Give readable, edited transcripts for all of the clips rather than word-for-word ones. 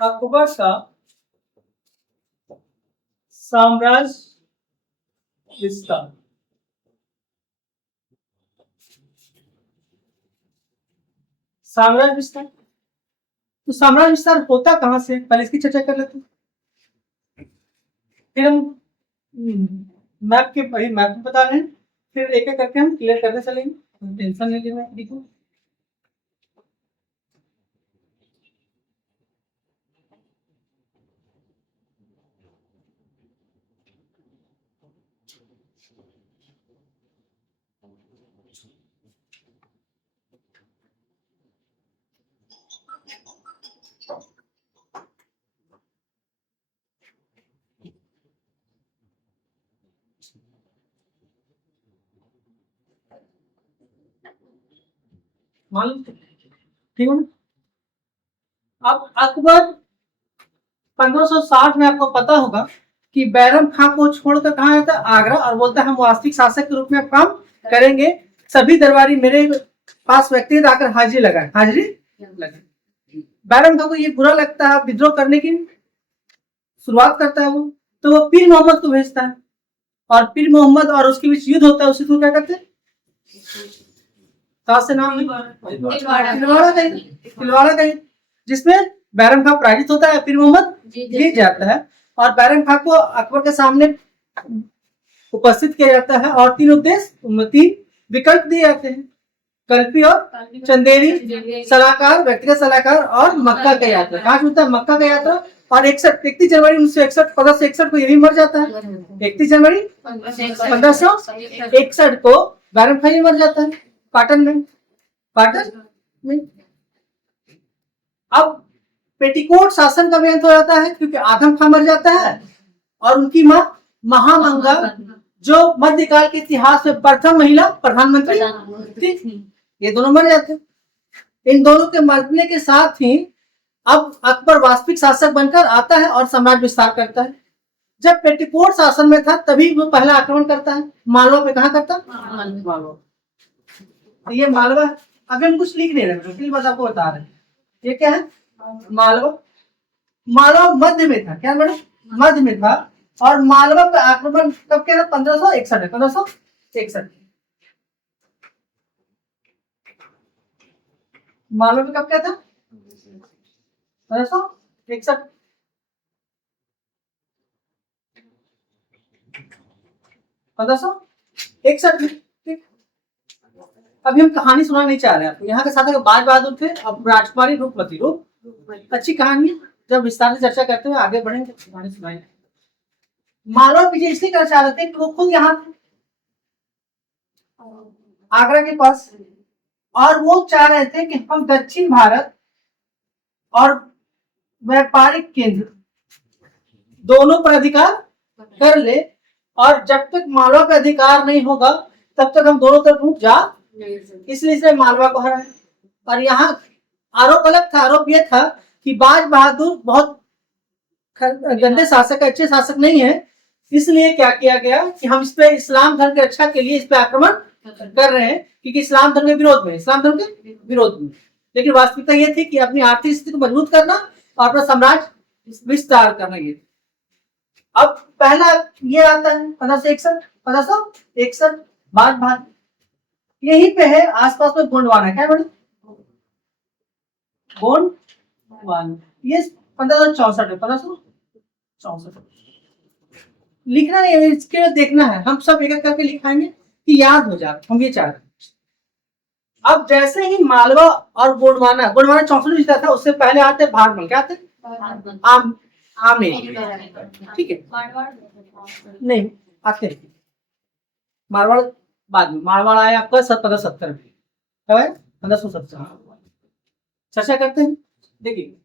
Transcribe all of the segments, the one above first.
अकबर का साम्राज्य विस्तार। साम्राज्य विस्तार, तो साम्राज्य विस्तार होता कहां से, पहले इसकी चर्चा कर लेते हैं। फिर हम मैप के मैप बता रहे हैं, फिर एक एक करके हम क्लियर करते चलेंगे, टेंशन नहीं लेना। देखो मान लो, ठीक है ना। अब अकबर 1560 में आपको पता होगा कि बैरम खां को छोड़कर कहाँ आता है, आगरा, और बोलता है हम वास्तविक शासक के रूप में काम करेंगे, सभी दरबारी मेरे पास व्यक्तिगत आकर हाजिरी लगाए, हाजिरी लगाए। बैरम खां को ये बुरा लगता है, विद्रोह करने की शुरुआत करता है वो, तो वो पीर मोहम्मद को भेजता है, और पीर मोहम्मद और उसके बीच युद्ध होता है। उसी को क्या करते हैं, से नाम तिलवाड़ा का, जिसमें बैरम खां पराजित होता है, पीर मोहम्मद जीत जाता है, और बैरम खां को अकबर के सामने उपस्थित किया जाता है, और तीन उद्देश्य, तीन विकल्प दिए जाते हैं, कल्पी और चंदेरी सलाहकार, व्यक्तिगत सलाहकार, और मक्का का यात्रा। कहाँ होता है, मक्का का यात्रा। और 31 जनवरी 1961 1561 को ये भी मर जाता है। 31 जनवरी 1561 को बैरम खां मर जाता है पाटन में। अब पेटीकोट शासन का अंत हो जाता है, क्योंकि आदम खां मर जाता है, और उनकी मां महामंगा, जो मध्यकाल के इतिहास में प्रथम महिला प्रधानमंत्री थी, ये दोनों मर जाते हैं। इन दोनों के मरने के साथ ही अब अकबर वास्तविक शासक बनकर आता है और साम्राज्य विस्तार करता है। जब पेटीकोट शासन में था तभी वो पहला आक्रमण करता है मालवा पे। कहाँ करता, मालवा। ये मालवा, अभी हम कुछ लिख नहीं रहे, बस आपको बता रहे हैं ये क्या है, मालवा। मालवा मध्य में था, क्या मैडम, मध्य में था, और मालवा पे आक्रमण कब किया था, 1561 है, 1561। मालवा पे कब क्या था, 1561। 1561। अभी हम कहानी सुना नहीं चाह रहे हैं, यहाँ के साथ बाज बहादुर थे, अब राजकुमारी रूपमती। अच्छी कहानी, जब विस्तार से चर्चा करते हुए आगे बढ़ेंगे कहानी सुनाएंगे। मालवा विजय इसलिए कर चाह रहे थे कि वो खुद यहाँ थे, आगरा के पास, और वो चाह रहे थे कि हम दक्षिण भारत और व्यापारिक केंद्र दोनों पर अधिकार कर ले, और जब तक मालवा पे अधिकार नहीं होगा तब तक हम दोनों तरफ रुक जा, इसलिए मालवा को हराया। और यहाँ आरोप अलग था, आरोप यह था कि बाज बहादुर बहुत गंदे शासक, अच्छे शासक नहीं है, इसलिए क्या किया गया कि हम इस पे इस्लाम धर्म की रक्षा के लिए इस पे आक्रमण कर रहे हैं, क्योंकि इस्लाम धर्म के विरोध में, इस्लाम धर्म के विरोध में। लेकिन वास्तविकता यह थी कि अपनी आर्थिक स्थिति को मजबूत करना और अपना साम्राज्य विस्तार करना। ये अब पहला ये आता है 1561 बाज बहादुर, यहीं पे है आसपास में गोंडवाना, क्या बड़ी गोंडवाना, ये 1564 है, 1564। लिखना नहीं है, इसके देखना है, हम सब एक एक करके लिखाएंगे कि याद हो जाए, हम ये चाह रहे हैं। अब जैसे ही मालवा और गोंडवाना 64 जीता था, उससे पहले आते भारमल, क्या आते आमे, ठीक है, नहीं आते मारवाड़ बाद में। मारवाड़ आया आपका 1770 में, 1570। चर्चा करते हैं। देखिए,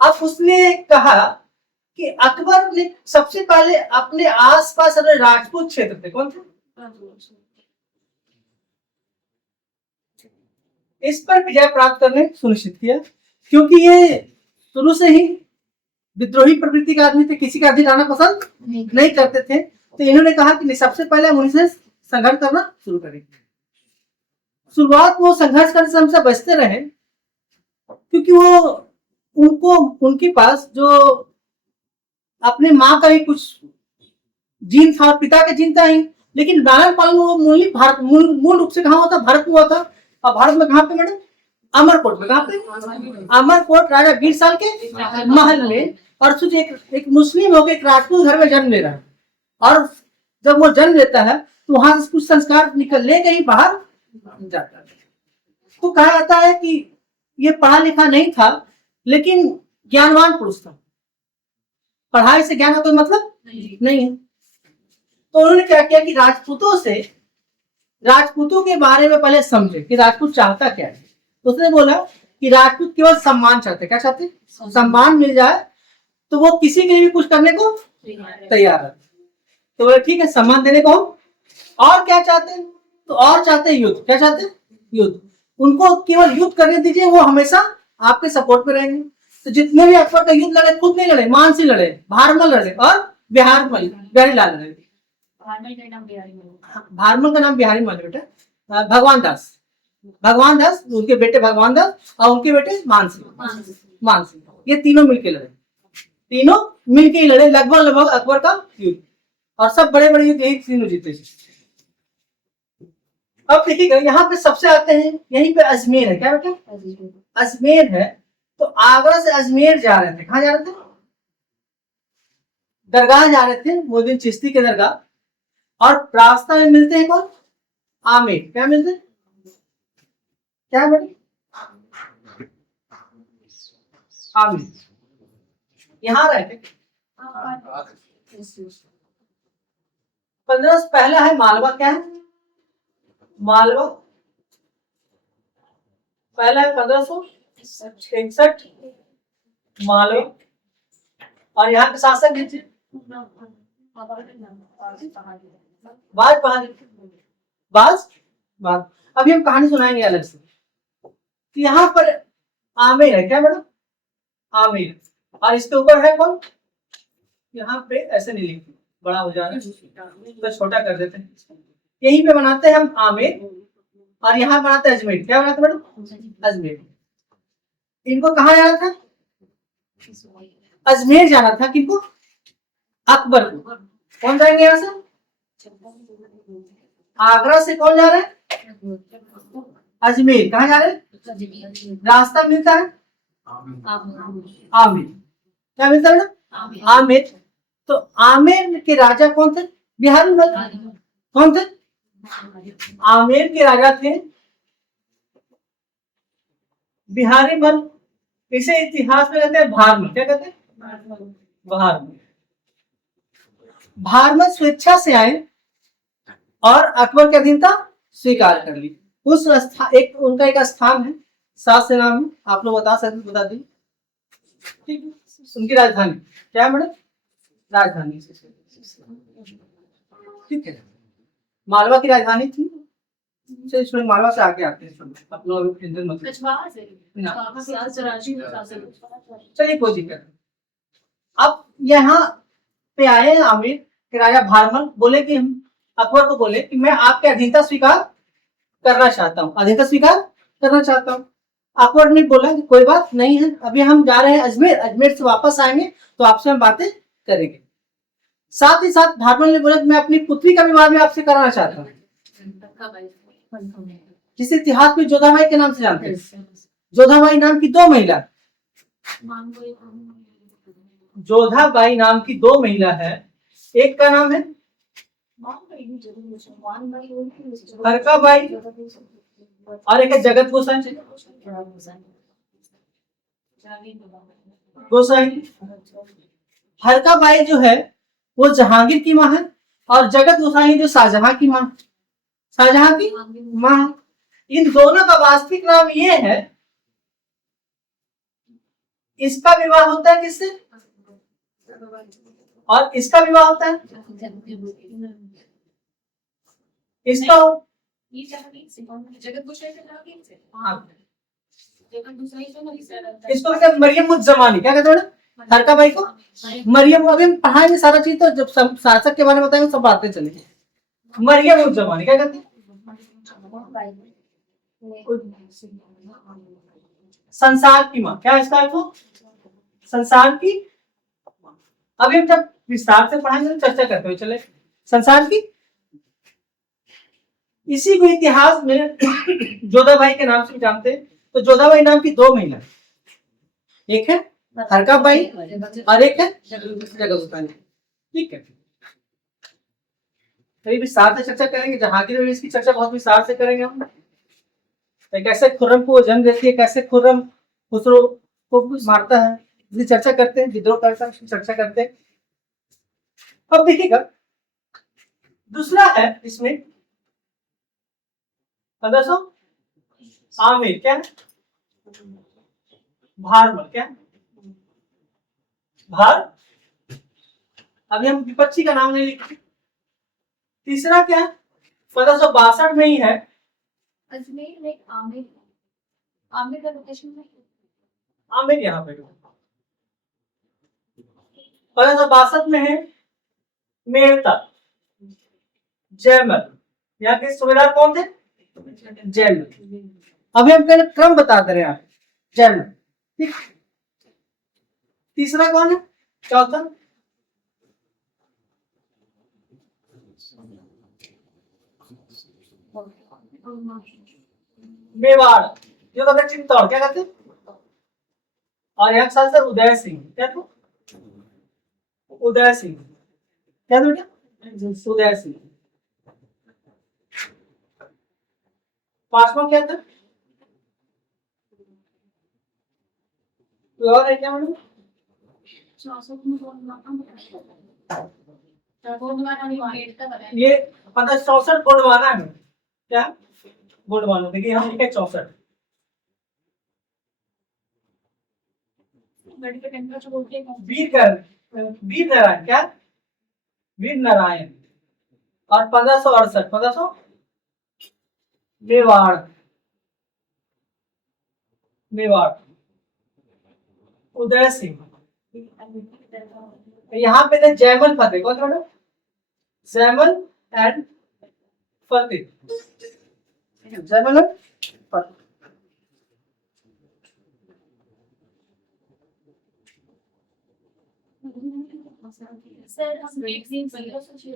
अब उसने कहा कि अकबर ने सबसे पहले अपने आसपास अपने राजपूत क्षेत्र थे, कौन थे, इस पर विजय प्राप्त करने सुनिश्चित किया, क्योंकि ये शुरू से ही विद्रोही प्रवृत्ति के आदमी थे, किसी का अधिक आना पसंद नहीं करते थे। तो इन्होंने कहा कि सबसे पहले हम उनसे संघर्ष करना शुरू करेंगे। शुरुआत में वो संघर्ष करने से हमसे बचते रहे, क्योंकि वो उनको उनके पास जो अपने माँ का ही कुछ जीन था, पिता का जीन था ही, लेकिन लालन पालन वो मूल रूप से कहाँ हुआ था? भारत में हुआ था। और भारत में कहाँ पे मैडम? अमरकोट में। कहाँ पे? अमरकोट राजा बीरसाल के महल में। और सोचिए एक मुस्लिम होकर एक राजपूत घर में जन्म ले रहा है, और जब वो जन्म लेता है तो वहां से कुछ संस्कार निकल ले कहीं बाहर जाता है। तो कहा जाता है कि ये पढ़ा लिखा नहीं था, लेकिन ज्ञानवान पुरुष था। पढ़ाई से ज्ञान का कोई मतलब नहीं है। तो उन्होंने क्या किया कि राजपूतों के बारे में पहले समझे कि राजपूत चाहता क्या है। तो उसने बोला कि राजपूत केवल सम्मान चाहते। क्या चाहते? सम्मान मिल जाए तो वो किसी के लिए भी कुछ करने को तैयार है। तो बोले ठीक है, सम्मान देने को हम। और क्या चाहते हैं? तो और चाहते हैं युद्ध। क्या चाहते हैं? युद्ध। उनको केवल युद्ध करने दीजिए, वो हमेशा आपके सपोर्ट में रहेंगे। तो जितने भी अकबर का युद्ध लड़े, खुद नहीं लड़े, मान सिंह लड़े, भारमल लड़े और बिहारी लाल लड़े। भारमल का नाम बिहारी मल बेटा। भगवान दास उनके बेटे भगवान दास और उनके बेटे मान सिंह, ये तीनों मिलके लड़े। तीनों मिलके ही लड़े लगभग अकबर का युद्ध। और सब बड़े बड़े युद्ध यही तीनों जीते। अब देखिएगा यहाँ पे सबसे आते हैं, यहीं पे अजमेर है। क्या बेटा? अजमेर है। तो आगरा से अजमेर जा रहे थे। कहाँ जा रहे थे? दरगाह जा रहे थे, मोहद्दीन चिश्ती के दरगाह। और रास्ता में मिलते हैं कौन? आमिर। क्या मिलते हैं? क्या बेटा? आमिर यहाँ रहते। 15 पहला है मालवा। क्या है? मालवा पहला है 1561 मालवा। और यहाँ के शासक थे बाज। अभी हम कहानी सुनाएंगे अलग से। तो यहाँ पर आमिर है। क्या मैडम? आमिर। और इसके ऊपर है कौन? यहाँ पे ऐसे नहीं लिखते, बड़ा हो जा रहा है तो छोटा कर देते हैं। यहीं पे बनाते हैं हम आमिर, और यहाँ बनाते हैं अजमेर। क्या बनाते मैडम? अजमेर। इनको कहाँ जाना था? अजमेर जाना था। किनको? अकबर को। कौन जाएंगे यहाँ से? आगरा से कौन जा रहे हैं? अजमेर। कहाँ जा रहे हैं? रास्ता मिलता है आमिर। क्या मिलता है मैडम? आमिर। तो आमिर के राजा कौन थे? बिहारी मल। कौन थे? आमेर के राजा थे बिहारी मल। इसे इतिहास में कहते हैं भारमल। क्या कहते हैं? भारमल। भारमल स्वेच्छा से आए और अकबर की अधीनता स्वीकार कर ली। उस एक उनका एक स्थान है, सात नाम है, आप लोग बता सकते, बता दी। ठीक है, उनकी राजधानी क्या है मैडम? राजधानी। ठीक है, मालवा की राजधानी थी। चलिए मालवा से आगे आते हैं। आप लोग चलिए कोई दिक्कत। अब यहाँ पे आए आमिर के राजा भारमल। बोले कि हम अकबर को बोले कि मैं आपके अधीनता स्वीकार करना चाहता हूँ, अधीनता स्वीकार करना चाहता हूँ। अकबर ने बोला कि कोई बात नहीं है, अभी हम जा रहे हैं अजमेर, अजमेर से वापस आएंगे तो आपसे हम बातें करेंगे। साथ ही साथ भारमल ने बोला कि मैं अपनी पुत्री का विवाह भी आपसे कराना चाहता हूँ, जिस इतिहास में जोधाबाई के नाम से जानते हैं। जोधाबाई नाम की दो महिला, जोधाबाई नाम की दो महिला है। एक का नाम है हरकाबाई और एक है जगत गोसाई। हरकाबाई जो है वो जहांगीर की माँ है, और जगत गोसाई जो शाहजहां की माँ, शाहजहां की माँ। इन दोनों का वास्तविक नाम ये है। इसका विवाह होता है किससे? और इसका विवाह होता है इसका इसको कहते हैं मरियम उज जमानी। क्या कहते हैं हरकाबाई को? मरियम। अभी हम पढ़ाएंगे सारा चीज, तो जब शासक के बारे में बताएंगे सब बातें चलेंगी। मरियम उज जमानी क्या कहते हैं? संसार की माँ। क्या इसका है? संसार की, अभी हम जब विस्तार से पढ़ाएंगे तो चर्चा करते हुए चले, संसार की, इसी को इतिहास में जोधाबाई के नाम से जानते हैं। तो जोधाबाई नाम की दो महिला, एक है हरकाबाई और एक है जगदम्बिका। ठीक है, अभी विस्तार से चर्चा करेंगे, जहांगीर में इसकी चर्चा बहुत विस्तार से करेंगे हम। कैसे खुर्रम को जन्म देती है, कैसे खुर्रम खुसरो को मारता है, इसकी चर्चा करते हैं, विद्रोह करता है, चर्चा करते हैं। अब देखिएगा, दूसरा है इसमें 1500 आमिर, क्या भारमल, क्या भार, अभी हम विपक्षी का नाम नहीं लिखते। तीसरा क्या 1562 में ही है अजमेर में आमिर, आमिर का लोकेशन में आमिर, यहाँ पे 1562 में है मेड़ता, जयमल, यहाँ के सूबेदार कौन थे, जयमल। अभी हम कहने क्रम बता दे रहे हैं, जयमल, ठीक। तीसरा कौन है, चौथा मेवाड़, जो कहते चित्तौड़, क्या कहते, और यहाँ साल सर उदय सिंह, क्या था, उदय सिंह, क्या था बेटा, उदय सिंह। पांचवा क्या था, और है क्या मैडम, ये 1564 गोंडवाना है, क्या गोंडवाना, देखिए यहाँ लिखा है 64। वीर नारायण, क्या वीर नारायण, और 1568 1500 मेवाड़, मेवाड़ उदय सिंह। यहाँ पे थे जयमल फतेह, कौन था, जयमल एंड फतेह, जयमल एंड फतेह।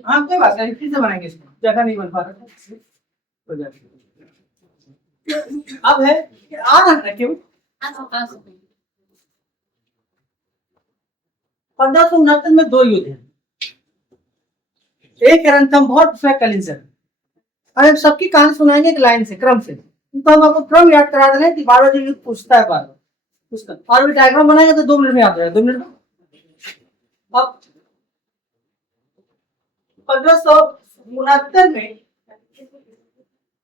हाँ कोई बात नहीं, फिर से बनाएंगे इसको, जगह नहीं बन पा रहा अब है आ रहा है क्यों, 1569 में दो युद्ध हैं, एक रणथंभौर, दूसरा कलिंजर। अरे सबकी कहानी सुनाएंगे एक लाइन से, क्रम से, तो हम आपको क्रम याद करा दे रहे हैं कि 12 जो युद्ध पूछता है बार उसका, और भी डायग्राम बनाएंगे तो 2 मिनट में याद रहेगा, 2 मिनट में। अब 1569 में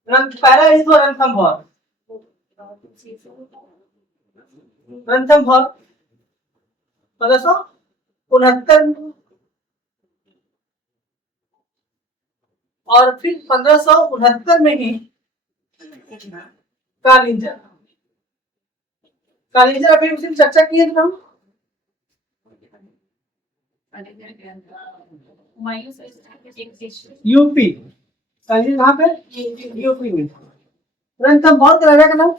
पहला युद्ध हुआ रणथंभौर, रणथंभौर 1569, और फिर 1569 में ही कालिंजर, कालिंजर अभी उसी चर्चा की है ना, यूपी, कालिंजर कहाँ पे, यूपी में। रणथंभौर के राजा का नाम,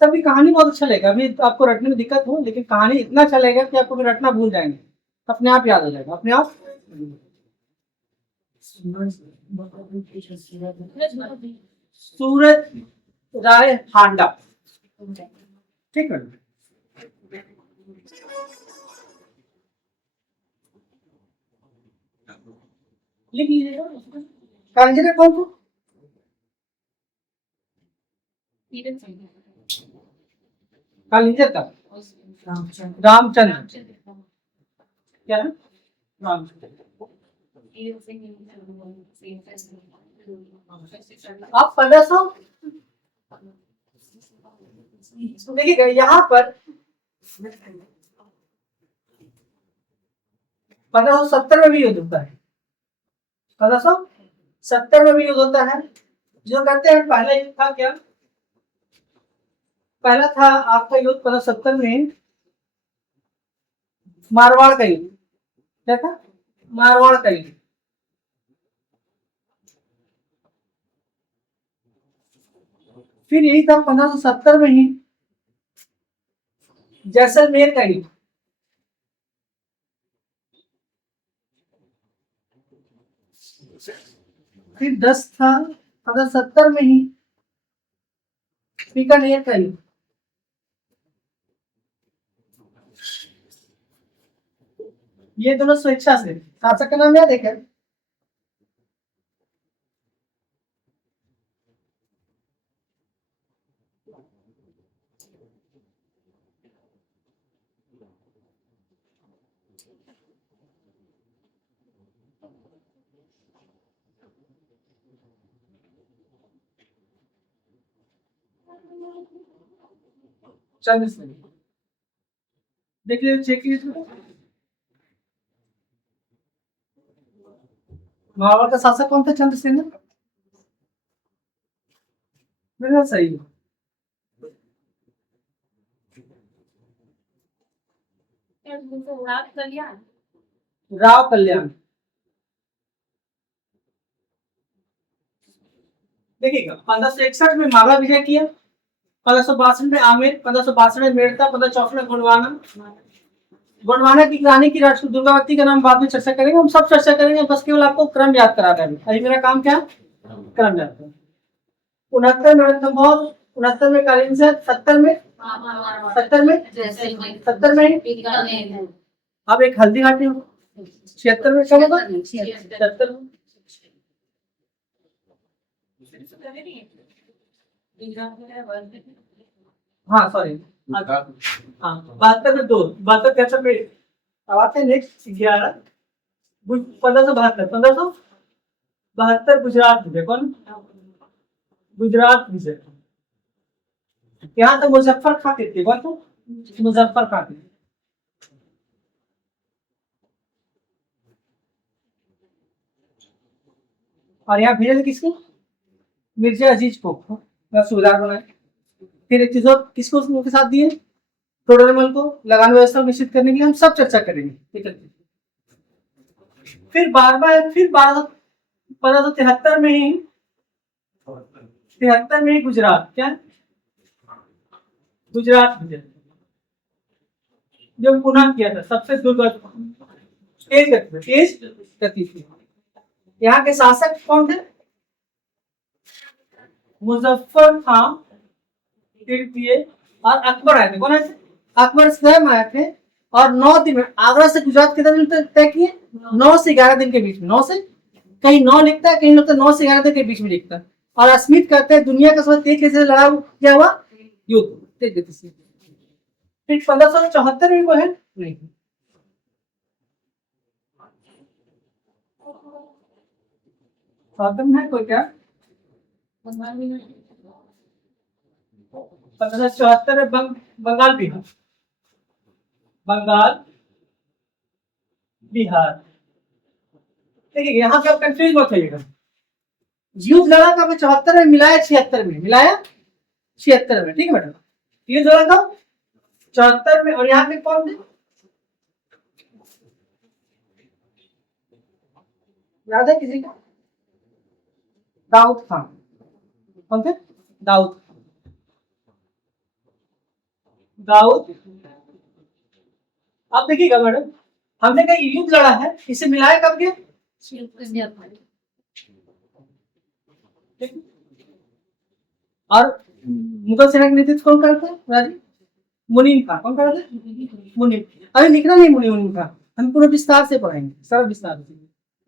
सभी कहानी बहुत अच्छा लगेगा, अभी आपको रटने में दिक्कत हो, लेकिन कहानी इतना अच्छा लगेगा कि आपको रटना भूल जाएंगे, अपने आप याद हो जाएगा, अपने आप। सूरज राय हांडा, ठीक है, लिख लीजिएगा। कालिंजर कौन था, कालिंजर का रामचंद्र, क्या है रामचंद्र। आप 1500 देखिएगा, यहाँ पर 1570 में भी युद्ध होता है, 1570 में भी युद्ध होता है। जो कहते हैं पहला युद्ध था क्या, पहला था आपका युद्ध 1570 में मारवाड़ का युद्ध, क्या था, मारवाड़ का युद्ध। फिर यही था 1570 में ही जैसलमेर का युद्ध। फिर 10 था 1570 में ही बीकानेर का युद्ध। ये दोनों स्वेच्छा से, शासक का नाम याद है क्या? चंद्रसेन। देखिए चेक कीजिए, महाभारत का शासक कौन था? चंद्रसेन। बिल्कुल सही है। रात कल्याण। राव कल्याण। देखिएगा 1561 में माला विजय किया, 1562 में आमेर, 1562 में मेड़ता, 1564 में गोंडवाना। गोंडवाना की रानी की राष्ट्र दुर्गावती का नाम बाद में चर्चा करेंगे, हम सब चर्चा करेंगे, बस केवल आपको क्रम याद कराना है। अभी मेरा काम क्या है? क्रम याद करना। 69 में रणथंभौर, 69 में कालिंसर, 70 में 70 में अब एक हल्दी घाटी हो, 76 में क्या होगा? 76 में हाँ सॉरी हाँ 72 में 2, 72 73 में। अब आते हैं नेक्स्ट 11 1572, 1572 गुजरात विजय। कौन? गुजरात विजय। यहाँ तो मुजफ्फर खां थे। कौन था? मुजफ्फर खां थे। और यहाँ भेजे थे किसको? मिर्जा अजीज को, सूबेदार बनाए। फिर एक चीज और, किसको उनके साथ दिए? टोडरमल को लगान व्यवस्था निश्चित करने के लिए हम सब चर्चा करेंगे, ठीक है। फिर 1573 में ही 73 में ही गुजरात क्या? गुजरात विजय जो पुनः किया था, सबसे दुर्गत तेज गति थी। यहाँ के शासक कौन थे? मुजफ्फर खां तृतीय और अकबर आए थे। कौन आए थे? अकबर स्वयं आए थे और 9 दिन में आगरा से गुजरात कितने दिन तय किए? 9 से 11 दिन के बीच में। 9 से, कहीं 9 लिखता है, कहीं लगता है 9 से 11 दिन के बीच में लिखता है। और स्मिथ कहते हैं दुनिया का सबसे तेज गति से लड़ा क्या हुआ? युद्ध तेज गति से। फिर 1574 में वो है नहीं, प्रॉब्लम है कोई क्या? 1574 में बंगाल बिहार, बंगाल बिहार। देखिए यहाँ पे आप कंफ्यूज मत होइएगा। युद्ध लड़ा कब? 74 में, मिलाया 76 में, मिलाया 76 में, ठीक है मैडम। युद्ध लड़ा कब? 74 में। और यहाँ पे कौन थे? याद है किसी का? दाऊद खान। कौन थे? दाऊद, दाऊद। अब देखिएगा मैडम, हमने कहा युद्ध लड़ा है, इसे मिलाया कब के? और मुगल सेना का नेतृत्व कौन करता है? राजी मुनीम खान। कौन करता है? मुनीम। अभी लिखना नहीं मुनीम खान, हम पूरा विस्तार से पढ़ेंगे, सरल विस्तार से।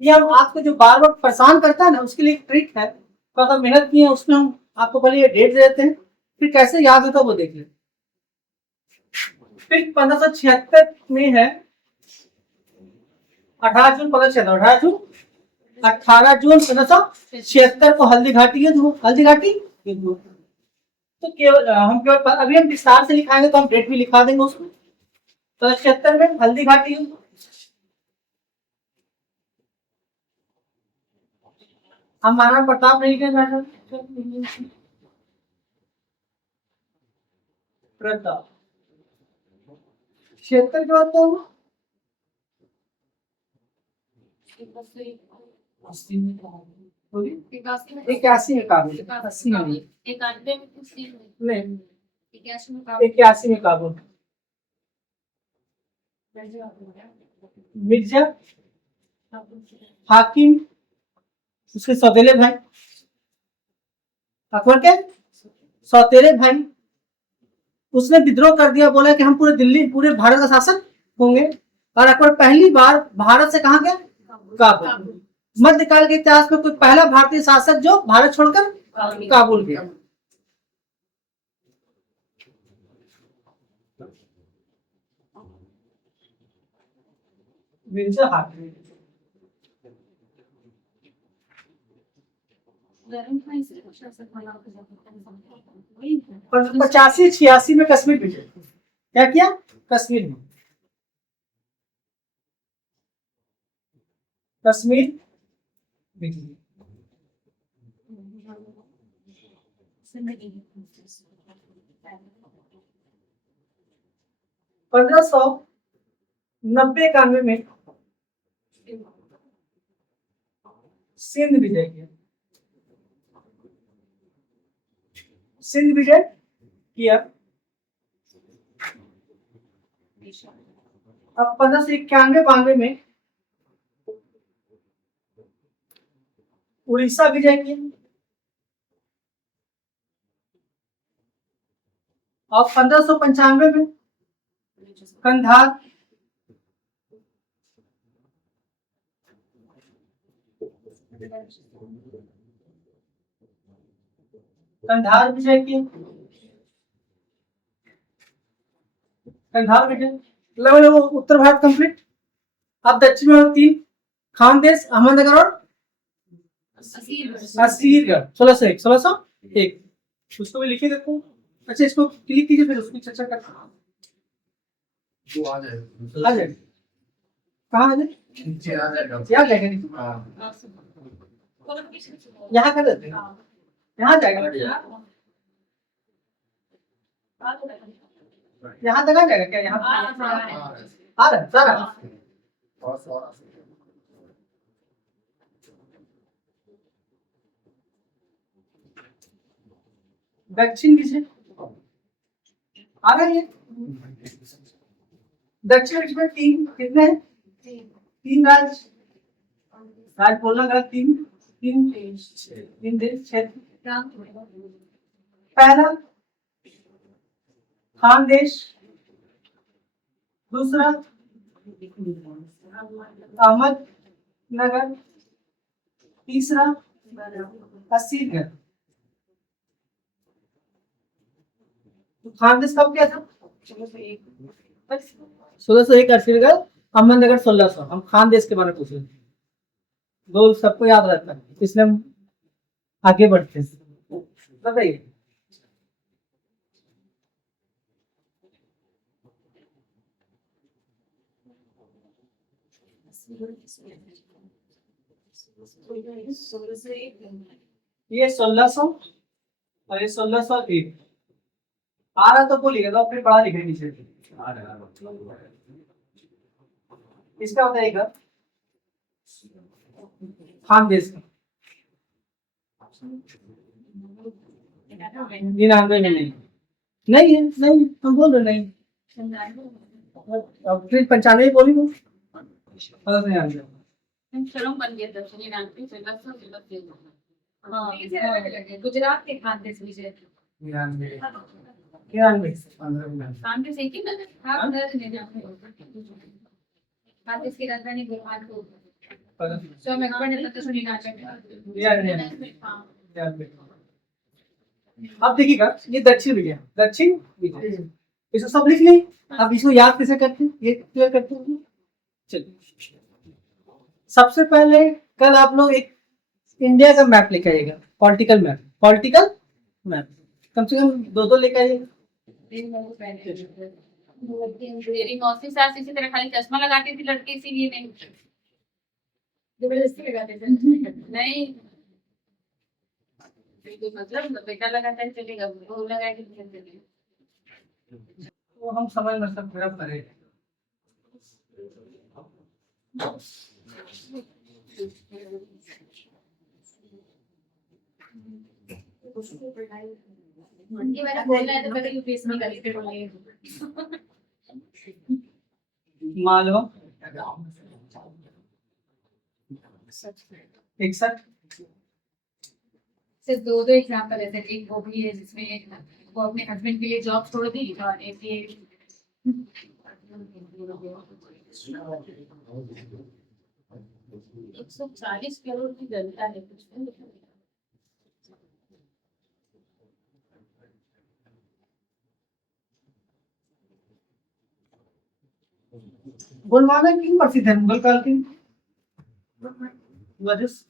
ये हम आपको जो बार बार परेशान करता है ना, उसके लिए एक ट्रिक है, थोड़ा सा मेहनत की है उसमें। हम आपको पहले ये डेट दे देते हैं, फिर कैसे याद होता है वो देख लें। फिर 1576 में है 18 जून 1576, 18 जून 1576 को हल्दी घाटी युद्ध हुआ। हल्दी घाटी युद्ध हुआ। तो केवल हम केवल अभी हम विस्तार से लिखाएंगे तो हम डेट भी लिखा देंगे उसमें। तो 76 में हल्दी घाटी युद्ध। हम महाराणा प्रताप नहीं गए मैडम, प्रताप 76 के बाद तो 80 में बोलिए। 81 में 81 में काबुल, 80 में नहीं। 91 में कुछ नहीं, नहीं, 81 में काबुल। 81 में काबुल। मिर्जा हाकिम, उसके सौतेले भाई, अकबर के सौतेले भाई, उसने विद्रोह कर दिया, बोला कि हम पूरे दिल्ली, पूरे भारत का शासन होंगे। और अकबर पहली बार भारत से कहाँ गया? काबुल। मध्यकाल के इतिहास में कोई पहला भारतीय शासक जो भारत छोड़कर काबुल गया। मिर्जा हाकिम। 85-86 में कश्मीर विजय, क्या किया? कश्मीर में, कश्मीर विजय। 1590-91 में सिंध विजय किया, सिंध विजय किया। अब 1591-92 में उड़ीसा विजय किया। और 1595 में कंधार, कंधार विजय किया। कंधार विजय लगभग वो उत्तर भारत कंप्लीट। अब दक्षिण में 3 खानदेश, अहमदनगर और असीरगढ़। 1601, 1601 उसको भी लिखे देते हैं। अच्छा, इसको क्लिक कीजिए, फिर उसकी चर्चा करते हैं। आ जाएगा, कहाँ आ जाए? आ जाएगा, यहाँ कर देते हैं, यहाँ जाएगा, यहाँ तक आ जाएगा क्या? यहाँ आ रहा है सारा। दक्षिण विजय आ रहा है। दक्षिण विजय में 3 कितने हैं? 3 राज बोलना गलत। 3 देश क्षेत्र। पहला खानदेश, दूसरा अहमदनगर, तीसरा असीरगढ़। खानदेश कब क्या था? 1601 असीरगढ़, अहमदनगर 1600। हम खानदेश के बारे में पूछ रहे हैं, दो सबको याद रहता है, इसलिए हम आगे बढ़ते हैं। बताइए। ये 1600 और ये 1601 आ रहा, तो बोलिएगा तो फिर पढ़ा लिखे नीचे। इसका बताइएगा खानदेश का 99 में नहीं है, नहीं हम बोल रहे नहीं। अब फिर 95 बोली वो पता नहीं आ गया। गुजरात के खानदेश विजय 93 खानदेश एक ही ना था, खानदेश की राजधानी बुरहानपुर। स्वामी अकबर ने 93। अब देखिएगा, ये दक्षिण विजय, दक्षिण विजय, इसको सब लिख लें। अब इसको याद कैसे करते हैं, ये क्लियर करते हैं। चलिए, सबसे पहले कल आप लोग एक इंडिया का मैप लेके आइएगा, पॉलिटिकल मैप, पॉलिटिकल मैप कम से कम 2 लेके आइएगा। मेरी मौसी सास इसी तरह खाली चश्मा लगाती थी लड़के, इसीलिए नहीं जबरदस्ती लगाते थे। नहीं मतलब बेटा लगाता है चलेगा, वो लगा के चलेगा, वो हम समझ न सकते, मेरा परे। ये मैंने बोलना है तो पहले यूपीएससी में करी फिर बोलेंगे। मालवा 61 सिर्फ दो दो एग्जाम्पल है, एक वो भी है जिसमें वो अपने हस्बैंड के लिए जॉब छोड़ दी और एक ये 140 करोड़ की जनता है कुछ में। गुणवाना क्यों प्रसिद्ध है मुगल काल की वजह से?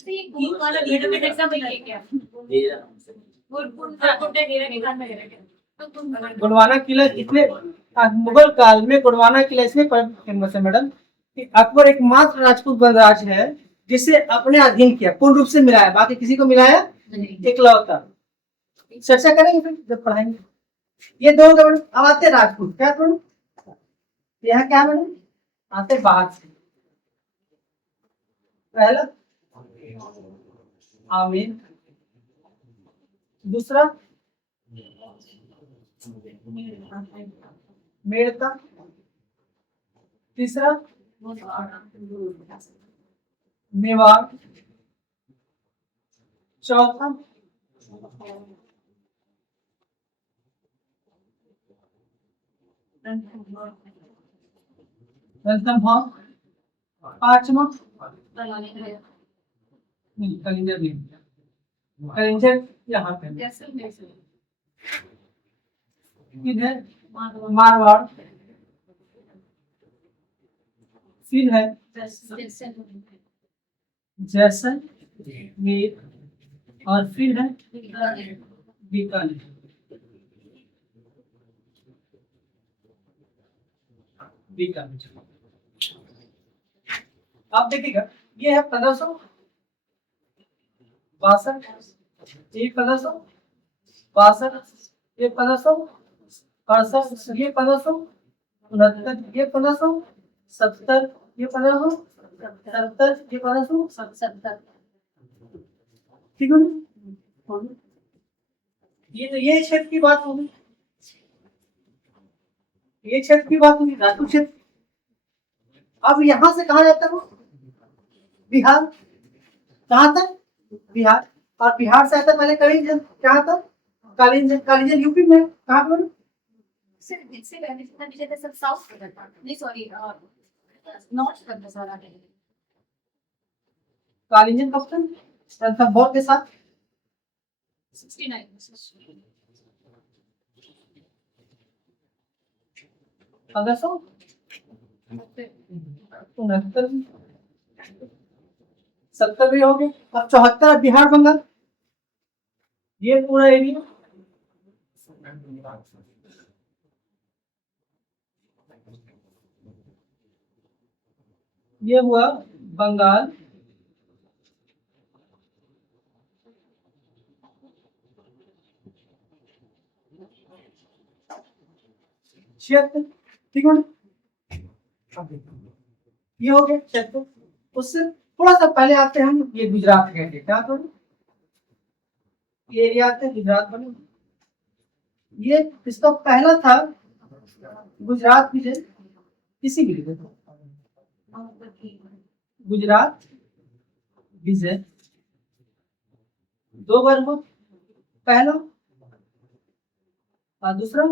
तो ये गुड़ वाला वीडियो में कैसा मिलेगा क्या? गुड़ गुड़ हीरा के कान में गिरा क्या? तो तुम गुणवाना किला इतने मुगल काल में गुणवाना किला इसलिए फेमस है मैडम कि अकबर एकमात्र राजपूत वनराज है जिसे अपने अधीन किया, पूर्ण रूप से मिलाया, बाकी किसी को मिलाया इकलौता। चर्चा करेंगे फिर जब पढ़ाएंगे। ये दो मैडम। अब आते राजपूत, क्या मैडम यहाँ क्या मैडम आते बाहर से। पहला आमीर, दूसरा मेड़ता, तीसरा मेवाड़, चौथा रणथंभौर, पांचवा कलिंगर भी, कलिंगर यहाँ पे इधर मारवाड़, फिर है जैसलमेर और फिर है बीकानेर। बीकानेर आप देखिएगा ये है 1562, ये 1562, ये 1568, ये 1569, ये 1570, ये 1570, ये 1570। ठीक है ना? ये क्षेत्र की बात होगी, ये क्षेत्र की बात होगी राजपूत क्षेत्र। अब यहां से कहा जाता है बिहार, कहां तक बिहार, और बिहार से आता पहले कलिंजन, क्या था कालिंजन, कालिंजन यूपी में कहां पर इससे पहले जितना भी जगह सब साउथ का था, नहीं सॉरी नॉर्थ का था सारा। कालिंजन कब था रणथंभौर के साथ 69 1569, 70 भी हो गए। अब 74 बिहार बंगाल, ये पूरा एरिया ये हुआ बंगाल, क्षेत्र। ठीक है ना? ये हो गया क्षेत्र। उससे थोड़ा सा पहले आते हैं हम ये गुजरात कहते हैं, क्या तो ये एरिया आते हैं गुजरात बने। ये इसका पहला था गुजरात विजय, किसी भी विजय, गुजरात विजय 2 बार हुआ, पहला और दूसरा।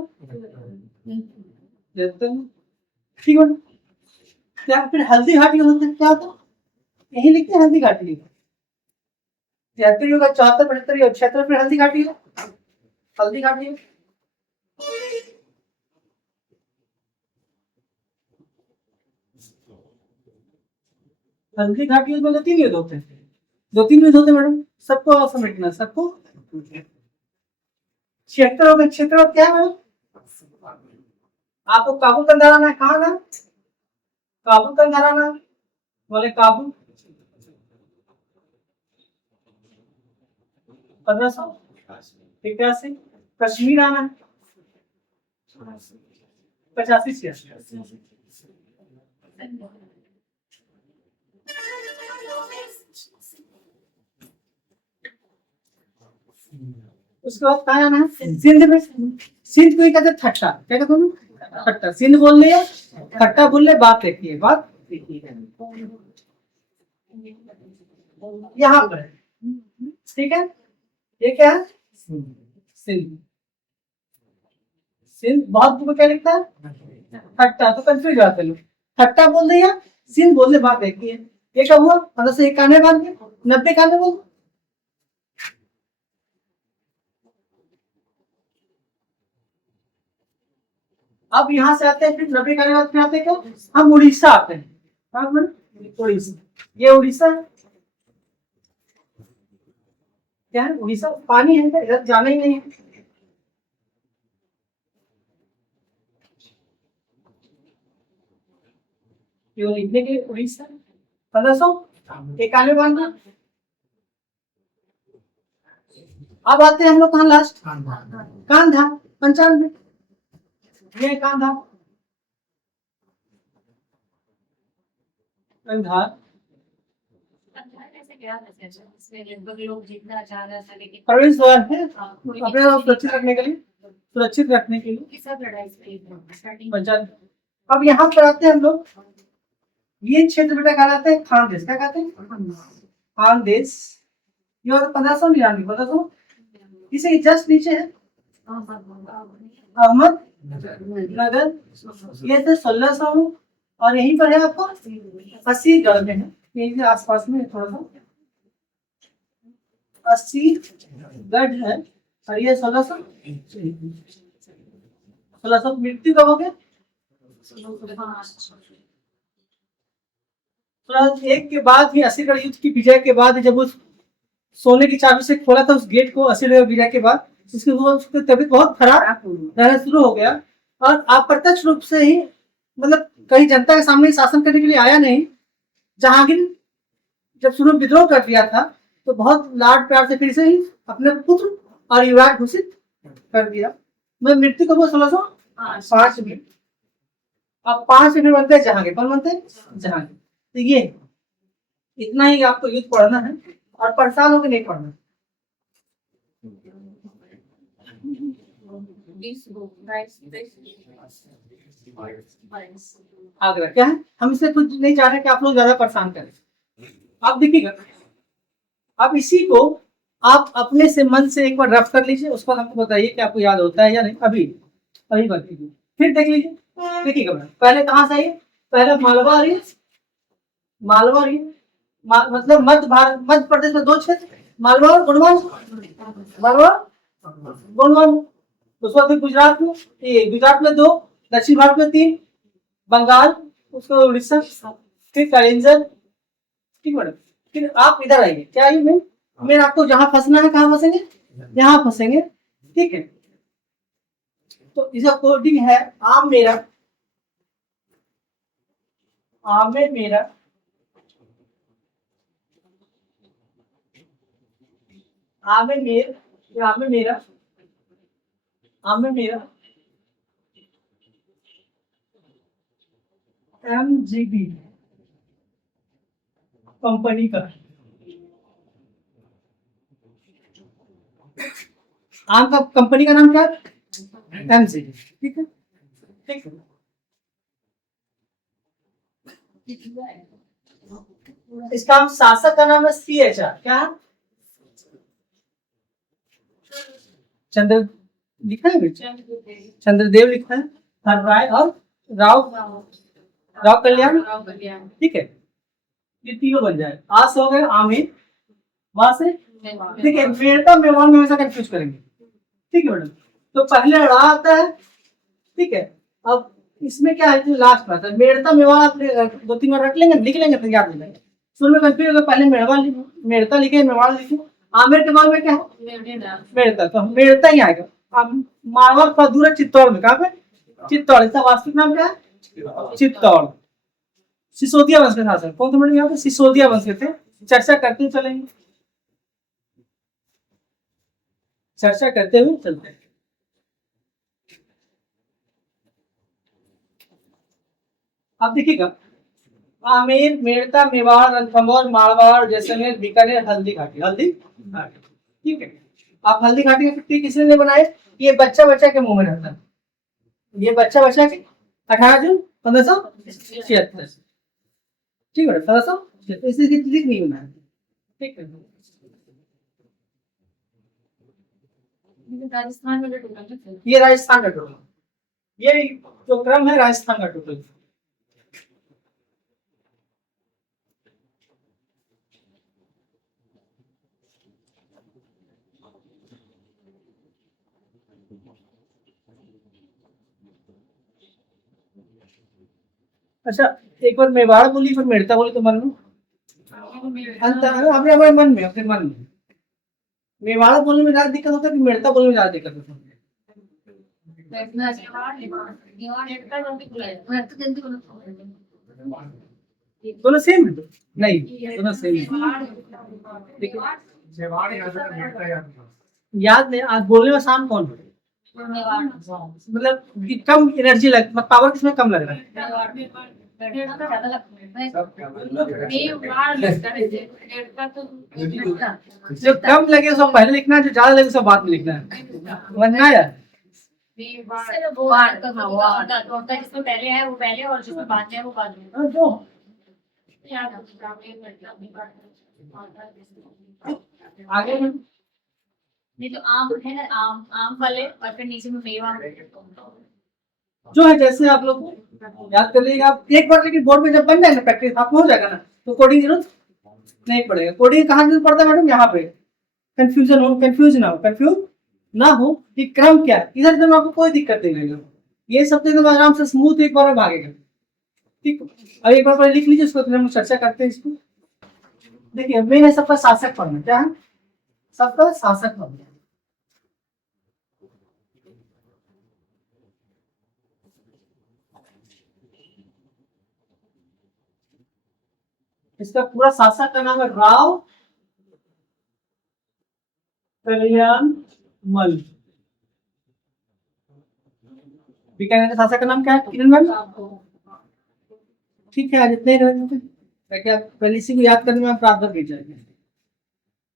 ठीक है, क्या फिर हल्दी घाटी होता है, क्या होता है यही लिखते हैं हल्दी घाटी। 73 होगा, 74, 75 और 76 फिर हल्दी घाटी है, हल्दी घाटी है। हल्दी घाटी में 2-3 युद्ध होते हैं, 2-3 युद्ध होते हैं मैडम, सबको समेटना, सबको 76 हो गए। क्षेत्र क्या है मैडम, आपको काबुल कंधार आना है, कहाँ आना, काबुल कंधार आना, बोले काबुल 1581, कश्मीर आना है 85-86। उसके बाद कहाँ जाना है? सिंध में। सिंध को ही कहते हैं ठट्टा, क्या कहते हैं? ठट्टा। सिंध बोल लिया, ठट्टा बोल ले, बात देखिए, बात देखिए यहाँ पर है, ठीक है। ये क्या है? सिंध। सिंध बहुत बुक में क्या लिखता है? ठट्टा, तो कंफ्यूज जाते लोग। ठट्टा बोल दिया, सिंध बोल दे, बात देखिए। ये कब हुआ? 1591 में, 90 बोल। अब यहाँ से आते हैं, फिर 90 आते हैं क्या? हम उड़ीसा आते हैं। कहाँ पर? उड़ीसा। ये उड़ीसा है। क्या है? उड़ीसा। पानी है, इधर जाना ही नहीं है। क्यों लिखने के उड़ीसा? 1591 में। अब आते हैं हम लोग कहाँ लास्ट? कांधा, 95। ये कांधा, कंधार। ऐसे क्या है इसमें लगभग लोग जितना चाह रहे थे लेकिन प्रवेश द्वार है अपने आप सुरक्षित रखने के लिए, सुरक्षित रखने के लिए। सब लड़ाई स्टार्टिंग। अब यहाँ पर आते हैं हम लोग, ये क्षेत्र बेटा कहलाते हैं खानदेश। क्या कहते हैं? खानदेश। ये 1599, 1500। इसे जस्ट नीचे है अहमद नगर, ये थे 1600 में। और यहीं पर है आपको 80 में है, यहीं के आसपास में थोड़ा सा 80 है। और ये 1600। मृत्यु कब हो गया? 1601 के बाद ही, 80गढ़ युद्ध की विजय के बाद, जब उस सोने की चाबी से खोला था उस गेट को 80गढ़ विजय के बाद, उसकी तबीयत बहुत खराब रहना शुरू हो गया। और अप्रत्यक्ष रूप से ही, मतलब कहीं जनता के सामने शासन करने के लिए आया नहीं। जहांगीर जब शुरू में विद्रोह कर दिया था, तो बहुत लाड प्यार से फिर से ही अपने पुत्र और युवराज घोषित कर दिया। मैं मृत्यु कब हुआ? 1605 में। अब 5 में बनते हैं जहांगीर। कौन बनते हैं? जहांगीर। तो ये इतना ही आपको युद्ध पढ़ना है, और परेशान होकर नहीं पढ़ना। आगरा क्या है? हम इससे कुछ नहीं चाह रहे कि आप लोग ज्यादा परेशान करें। आप देखिएगा, अब इसी को आप अपने से मन से एक बार रफ कर लीजिए, उसको हमको बताइए कि आपको याद होता है या नहीं। अभी अभी बात कीजिए, फिर देख लीजिए। देखिएगा पहले कहाँ से आइए? पहले मालवा आ रही है, मालवा आ रही है। मतलब मध्य भारत, मध्य प्रदेश में 2 क्षेत्र, मालवा और गोंडवाना। मालवा गोंडवाना। उसके बाद गुजरात में, गुजरात में 2, दक्षिण भारत में 3, बंगाल, उसको उड़ीसा, फिर कलिंजर। ठीक मैडम। फिर आप इधर आइए। क्या आइए मैं आपको जहां फंसना है, कहाँ फंसेंगे? यहाँ फंसेंगे, ठीक है। तो इसका कोडिंग है आम मेरा, आमे मेरा, आमे मेर, आमे मेरा, आमे मेरा, MGB कंपनी का। आम का कंपनी का नाम क्या है? MGB। ठीक है, ठीक है। इसका हम शासक का नाम है CHR। क्या? चंद्र लिखा है, चंद्रदेव लिखा है, हर राय और राव कल्याण। ठीक है, ये तीनों बन जाए। आस हो गए आमिर, वहां से ठीक है। मेड़ता मेवाड़ में हमेशा कंफ्यूज करेंगे, ठीक है मैडम। तो पहले रा आता है, ठीक है। अब इसमें क्या है, लास्ट में आता है मेड़ता मेवाड़। आप 2-3 बार रट लेंगे, लिख लेंगे तो याद हो जाएगा। शुरू में कंफ्यूज होगा, पहले मेड़ता लिखे, मेवाड़ लिखे। आमिर के बाद में क्या है? मेड़ता। तो मेड़ता ही आएगा। अब मारवाड़ का दूर है चित्तौड़ में। कहाँ पे? चित्तौड़। इसका वास्तविक नाम क्या है? चित्तौड़। सिसोदिया वंश के शासक कौन थे मैडम? यहाँ पे सिसोदिया वंश के थे। चर्चा करते चलेंगे, चर्चा करते हुए चलते हैं। अब देखिएगा, आमेर, मेड़ता, मेवाड़, रणथंभौर, मारवाड़, जैसलमेर, बीकानेर, हल्दी घाटी। हल्दी घाटी, ठीक है। आप हल्दी घाटी की पिट्ठी किसने नहीं बनाए? ये बच्चा बच्चा के मुंह में रहता है, ये बच्चा बच्चा के 18 जून 1576, ठीक है 1576 इसकी तिथि नहीं बनाया, ठीक है। राजस्थान में टोटल ये राजस्थान का टोटल, ये जो क्रम है राजस्थान का टोटल। अच्छा एक बार मेवाड़ बोली फिर मेड़ता बोली तो मन में अंतर अपने अपने मन में, अपने मन में मेवाड़ बोलने में ज्यादा दिक्कत होता है कि मेड़ता बोलने में ज्यादा दिक्कत होता है? दोनों सेम है? नहीं दोनों सेम है। याद नहीं, आज बोलने में आसान कौन है? मतलब कि कम एनर्जी लग, पावर किसमें कम लग रहा है? जो कम लगे उसको पहले लिखना है, जो ज्यादा लगे उसको बाद में लिखना है, समझना है यार। जिसमें पहले है वो पहले और जिसमें बाद में है वो बाद में। आगे में नहीं तो आम है ना, आम आम वाले और फिर नीचे में मेवा। जो है जैसे आप लोग याद कर लीजिएगा आप एक बार, लेकिन बोर्ड में जब बन जाएगा प्रैक्टिस आपको हो जाएगा ना, तो कोडिंग जरूरत नहीं पड़ेगा। कोडिंग कहाँ जरूरत पड़ता है मैडम? यहाँ पे कंफ्यूज ना हो कि क्रम क्या है, इधर में आपको कोई दिक्कत नहीं रहेगा, ये सब एकदम आराम से स्मूथ एक बार में भागेगा, ठीक। अब एक बार पहले लिख लीजिए, उसको फिर हम चर्चा करते हैं इसको। देखिए मेन है सबका शासक पढ़ना, क्या है? सबका शासक पढ़ना। इसका पूरा शासक का नाम है राव कल्याणमल। बीकानेर के शासक का नाम क्या है किरण मैम? ठीक है, आज इतने ही रहेंगे, ताकि आप पहले इसी को याद करने में आप प्राप्त कर जाएंगे।